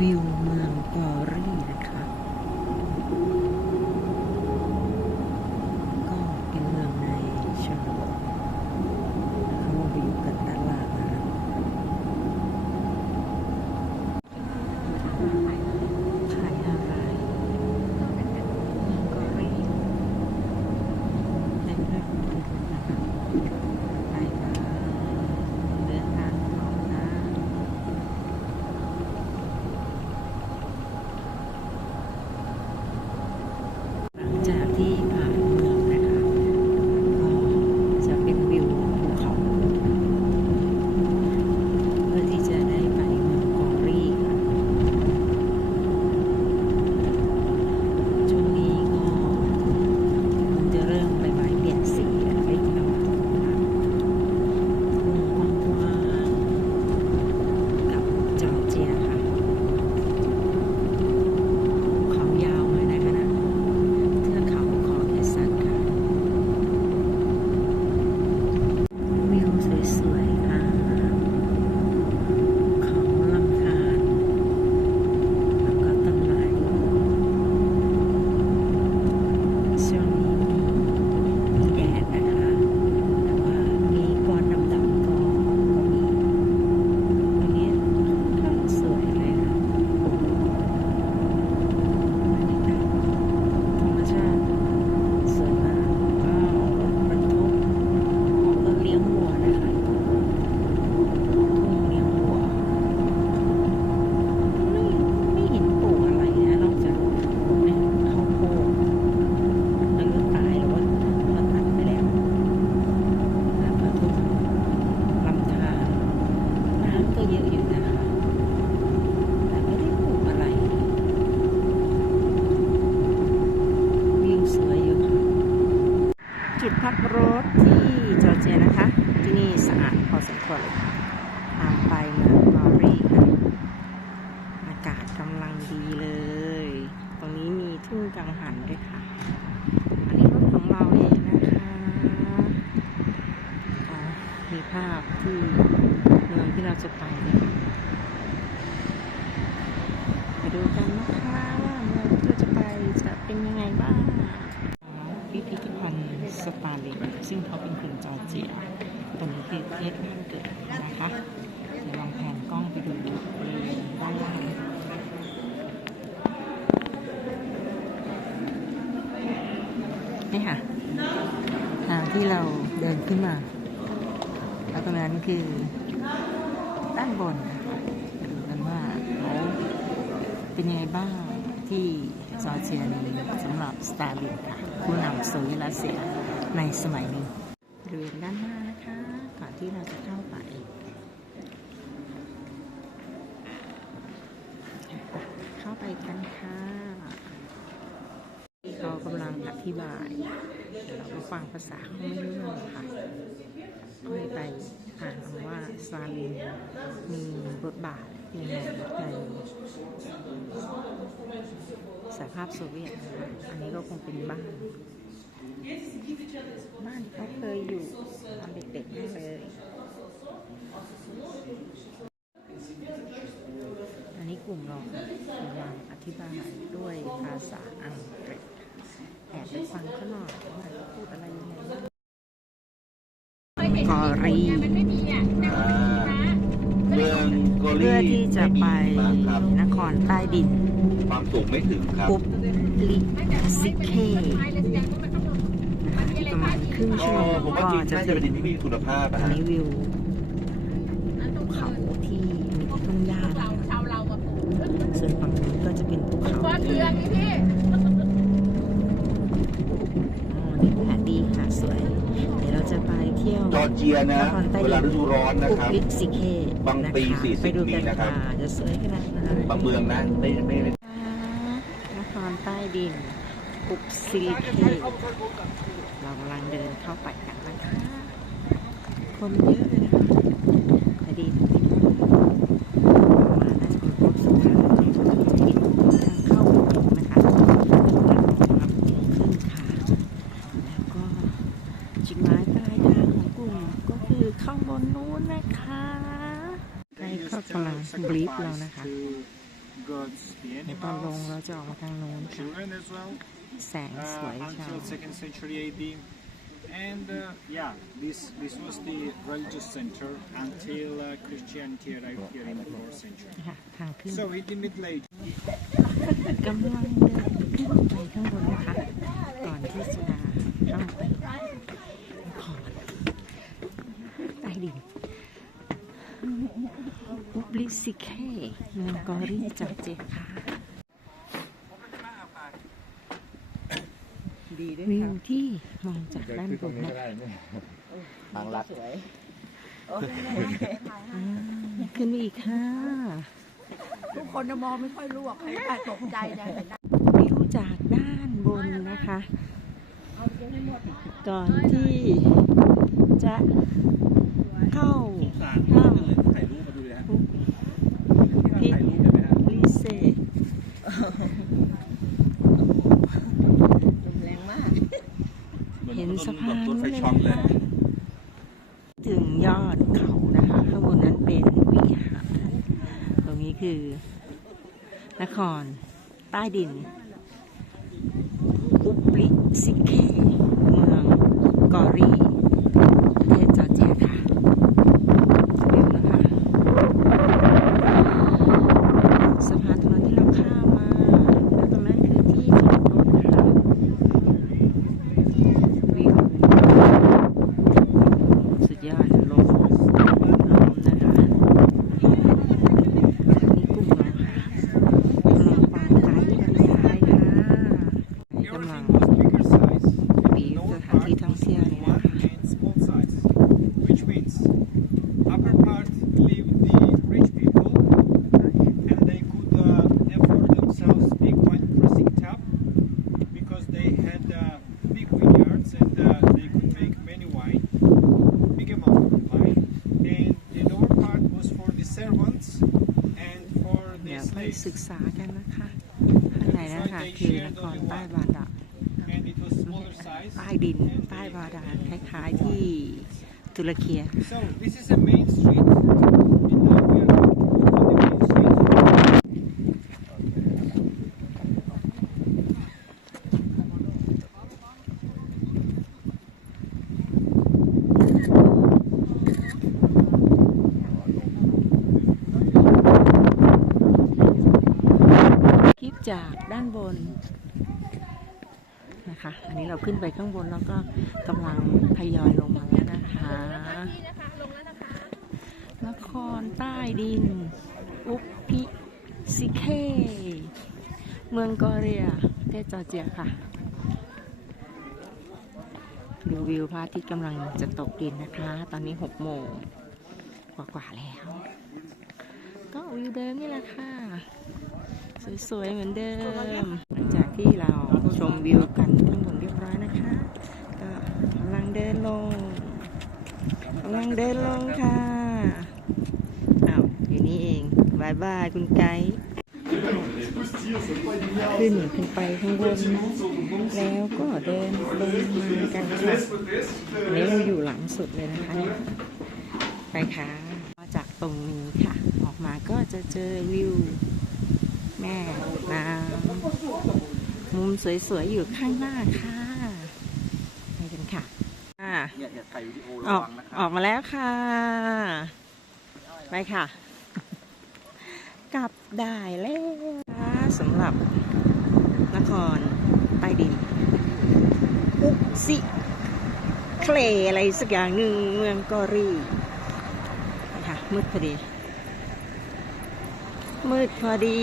วิวเมืองปอรี่นะคะ จะไปเลยค่ะไปดูกันนะคะว่าเมืองที่เราจะไปจะเป็นยังไงบ้างพิพิธภัณฑ์สตาลิงซึ่งเขาเป็นคนจอร์เจียตรงนี้คือประเทศบ้านเกิดนะคะเดี๋ยวลองแผนกล้องไปดูบริเวณด้านล่างนี่ค่ะทางที่เราเดินขึ้นมาแล้วตรงนั้นคือ ด้านบนนะคะมาดูกันว่าเขาเป็นยังไงบ้างที่จอร์เจียนี้สำหรับสตาร์ลินค่ะผู้นำโซเวียตรัสเซียในสมัยนี้บริเวณด้านหน้านะคะ ก่อนที่เราจะเข้าไปเข้าไปกันค่ะที่เขากำลังอธิบายเดี๋ยวเราก็ฟังภาษาเขาไม่รู้เรื่องค่ะ ก็เลยไปอ่านคำว่าซาลินมีบทบาทยังไงในสหภาพโซเวียตนะคะอันนี้ก็คงเป็นบ้าน บ้านเขาเคยอยู่ตอนเด็กๆแน่เลยอันนี้กลุ่มเราค่ะกำลังอธิบายด้วยภาษาอังกฤษแอบไปฟังเขาหน่อยว่าเขาพูดอะไรยังไง กอรีเมืองโกลีเพื่อที่จะไปม่มีครับนครใต้ดินความสูงไม่ถึงครับปุ๊บลิซิเคนะคะอีกประมาณครึ่งก็ชั่วโมงผมก็ว่าจริงจะน่าจะถึเป็นงดินที่มีคุณภาพอันะนฮะนี้วิวภูเขาที่มีทุ่งหญ้านะคะ ชาวเรากับผม ส่วนฝั่งนู้นก็จะเป็นภูเขา ก้อนเรืองนี่พี่ อ๋อนี่แผนดีค่ะสวย เดี๋ยวเราจะ ไปเที่ยวจอร์เจียนะนครใต้ดินเวลาฤดูร้อนนะปุ๊บครับลิซิเคบางปีนะคะ40ไปดูกันมีนะครับค่ะจะสวยขนาดไหนบางเมืองนะไม่ไม่ไม่นครใต้ดินปุกซิลิเคเรากำลังเดินเข้าไปกันนะคะคนเยอะเลยนะคะคดีที่นั่นมาน่าจะเป็นพวกสุขาที่ทางเข้านะคะลำโพงขึ้นค่ะ แล้วก็จุดหมายปลายทางของกลุ่มก็คือข้าง บนนู้นนะคะใครก็กำลังบลีฟเรานะคะ gods, the ในตอนลง animals, เราจะออกมาทางโน้นค่ะ children as well, แสงสวย uh, จัง until second century AD. And uh, yeah, this this was the religious center until uh, Christianity arrived here in the fourth century. ค่ะทางขึ้น So in the Middle Ages. กำลังเดินขึ้นไปข้างบนนะคะก่อนที่จะเข้าไปขอใต้ดินอุบลิ สิเคเมืองกอริจอร์เจียค่ะดีด้วยวิค่ะวที่มองจากด้านบนนะทางลัดสวยอ่าขึ้นไปอีกค่ะ ทุกคนจะมองไม่ค่อยรู้หรอกใครใครตกใจจะเห็นได้วิวจากด้านบนนะคะ ก่อนที่จะเข้าถ้ำ ถ่ายรูปมาดูเลยฮะ ที่ ถ่ายรูปกันไหมฮะ ลิเซ แรงมาก เห็นสะพาน รถไฟ เลย ช็อตเลย นะคะถึงยอดเขานะคะ ข้างบนนั้นเป็นวิหารตรงนี้ คือ นคร ใต้ดิน อุบลิสิเค เมืองกอรีประเทศจอร์เจียค่ะวิวนะคะ สะพานตรงนั้นที่เราข้ามมา แล้วตรงนั้นคือที่จอดรถค่ะ วิวสุดยอดลมลมนะคะนี่กลุ่มเราค่ะกำลังฟังไกด์บรรยายค่ะกำลัง Everything was bigger size. บีบสถานที่ท่องเที่ยวนี้นะคะ and small size, which means upper part live the rich people, and they could uh, afford themselves big wine pressing tap because they had uh, big vineyards and uh, they could make many wine, big amount of wine. And the lower part was for the servants and for เดี๋ย the วไป slaves, ศึกษากันนะคะ ข้างในนั้น คือนครใต้บาดาลใต้ดินใต้บาดาลคล้ายๆที่ตุรเกีย So this is a main street. And now we are on the main street. คลิป จากด้านบนนะคะ อันนี้เราขึ้นไปข้างบนแล้วก็กำลังทยอยลงมาแล้วนะคะ นครใต้ดิน อุปพิสิเค เมืองกอเรียประเทศจอร์เจียค่ะดูวิวพระอาทิตย์กำลังจะตกดินนะคะ ตอนนี้หกโมงกว่าๆแล้ว ก็วิวเดิมนี่แหละค่ะ สวยๆเหมือนเดิม หลังจากที่เราชมวิวกันข้างบนเรียบร้อยนะคะ ก็กำลังเดินลงกำลังเดินลงค่ะอ้าวอยู่นี่เองบายบายคุณไกด์ขึ้นขึ้นไปข้างบนแล้วก็เดินลงมากันค่ะอันนี้เราอยู่หลังสุดเลยนะคะเนี่ยไปค่ะมาจากตรงนี้ค่ะ ออกมาก็จะเจอวิวแม่น้ำมุมสวยๆ อยู่ข้างหน้าค่ะไปกันค่ะอ่าเนี่ยอย่าถ่ายวิดีโออระอกวังนะคอรัอบกมาแล้วค่ะ ไปค่ะ กลับได้แล้วค่ะสำหรับนครใต้ดิน อุสิเคลอะไรสักอย่างหนึ่งเมืองกอรีค่ะมืดพอดี มืดพอดี